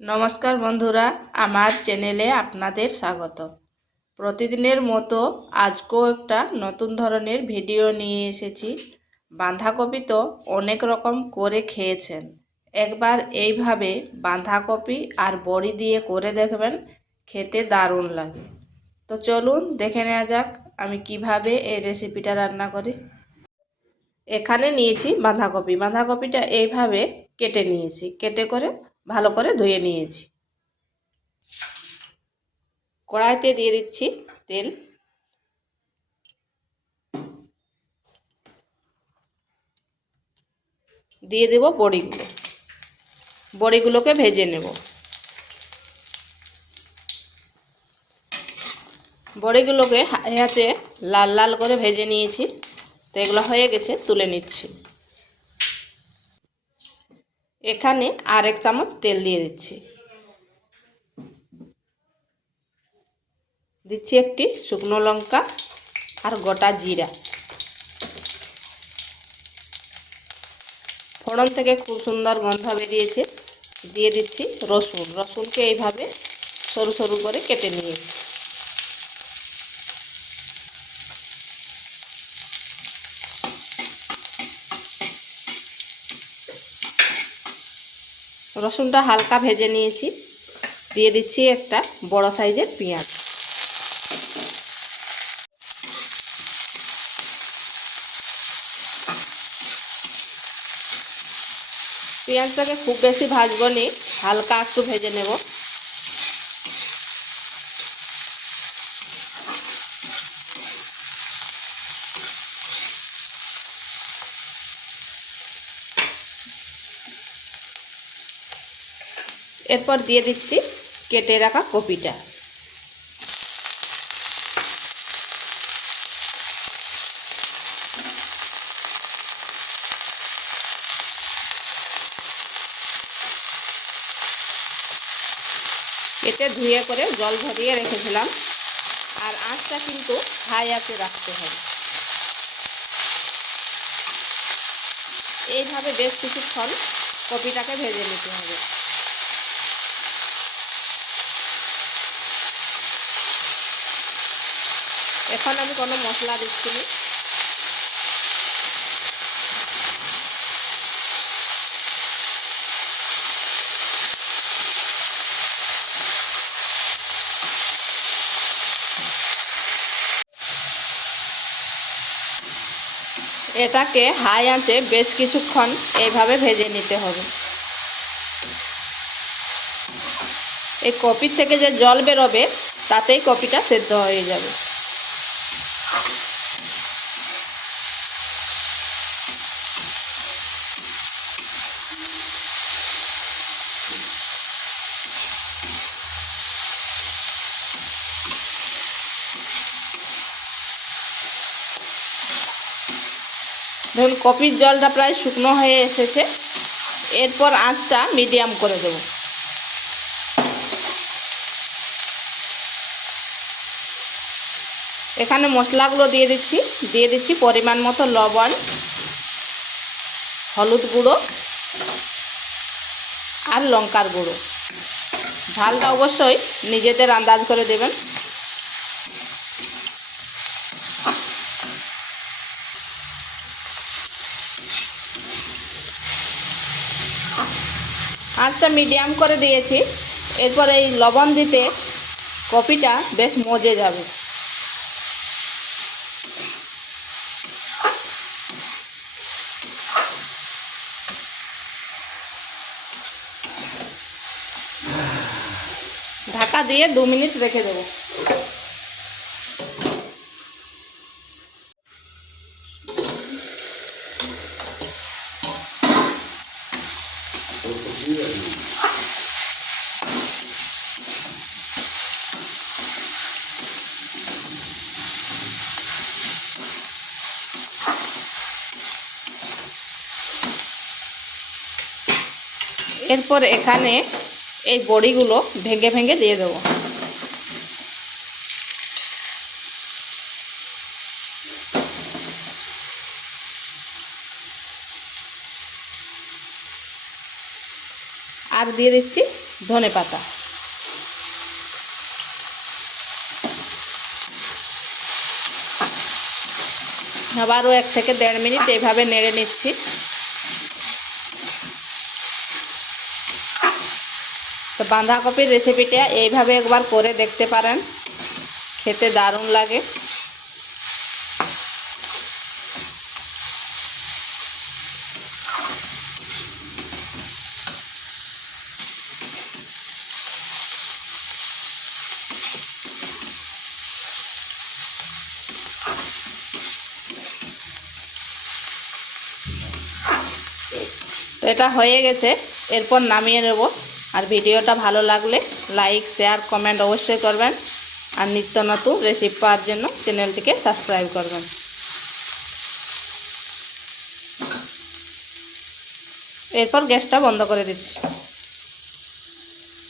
নমস্কার বন্ধুরা, আমার চ্যানেলে আপনাদের স্বাগত। প্রতিদিনের মতো আজকেও একটা নতুন ধরনের ভিডিও নিয়ে এসেছি। বাঁধাকপি তো অনেক রকম করে খেয়েছেন, একবার এইভাবে বাঁধাকপি আর বড়ি দিয়ে করে দেখবেন, খেতে দারুণ লাগে। তো চলুন দেখে নেওয়া যাক আমি কিভাবে এই রেসিপিটা রান্না করি। এখানে নিয়েছি বাঁধাকপিটা এইভাবে কেটে নিয়েছি, কেটে করে ভালো করে ধুয়ে নিয়েছি। কড়াইতে দিয়ে দিচ্ছি তেল, দিয়ে দেব বড়িগুলোকে ভেজে নেব। বড়িগুলোকে হাতে লাল লাল করে ভেজে নিয়েছি। তো এগুলো হয়ে গেছে, তুলে নিচ্ছি। এখানে আর 1 চামচ তেল দিয়ে দিচ্ছি একটি শুকনো লঙ্কা আর গোটা জিরা। ফোড়ন থেকে খুব সুন্দর গন্ধ বেরিয়েছে। দিয়ে দিচ্ছি রসুনকে এইভাবে সরু সরু করে কেটে নিয়েছি। রসুনটা হালকা ভেজে নিয়েছি। দিয়ে দিচ্ছি একটা বড় সাইজের পেঁয়াজ। পেঁয়াজটাকে খুব বেশি ভাজবো নি, হালকা একটু ভেজে নেব। এরপর দিয়ে দিচ্ছি কেটে রাখা কপিটা। কেটে ধুয়ে করে জল ঝরিয়ে রেখেছিলাম। আর আঁচটা কিন্তু হাই আঁচে রাখতে হবে। এইভাবে বেশ কিছুক্ষণ কপিটাকে ভেজে নিতে হবে। এখন আমি কোনো মশলা দিচ্ছি না। এটাকে হাই আঁচে বেশ কিছুক্ষণ এইভাবে ভেজে নিতে হবে। এই কপির থেকে যে জল বেরোবে তাতেই কপিটা সেদ্ধ হয়ে যাবে। ধরুন কপির জলটা প্রায় শুকনো হয়ে এসেছে। এরপর আঁচটা মিডিয়াম করে দেব। এখানে মশলাগুলো দিয়ে দিচ্ছি পরিমাণ মতো লবণ, হলুদ গুঁড়ো আর লঙ্কার গুঁড়ো। ঝালটা অবশ্যই নিজেদের আন্দাজ করে দেবেন। আঁচটা মিডিয়াম করে দিয়েছি। এরপর এই লবণ দিতে কপিটা বেশ মজে যাবে। ঢাকা দিয়ে 2 মিনিট রেখে দেব। এরপর এখানে এই বড়িগুলো ভেঙে ভেঙে দিয়ে দেবো। আর দিয়ে দিচ্ছি ধনেপাতা। আবারও 1 থেকে 1.5 মিনিট এইভাবে নেড়ে নিচ্ছি। তো বাঁধাকপির রেসিপিটা এইভাবে একবার করে দেখতে পারেন, খেতে দারুণ লাগে। তো এটা হয়ে গেছে, এরপর নামিয়ে নেব। আর ভিডিওটা ভালো লাগলে লাইক, শেয়ার, কমেন্ট অবশ্যই করবেন। আর নিত্য নতুন রেসিপি পাওয়ার জন্য চ্যানেলটিকে সাবস্ক্রাইব করবেন। এরপর গ্যাসটা বন্ধ করে দিচ্ছি।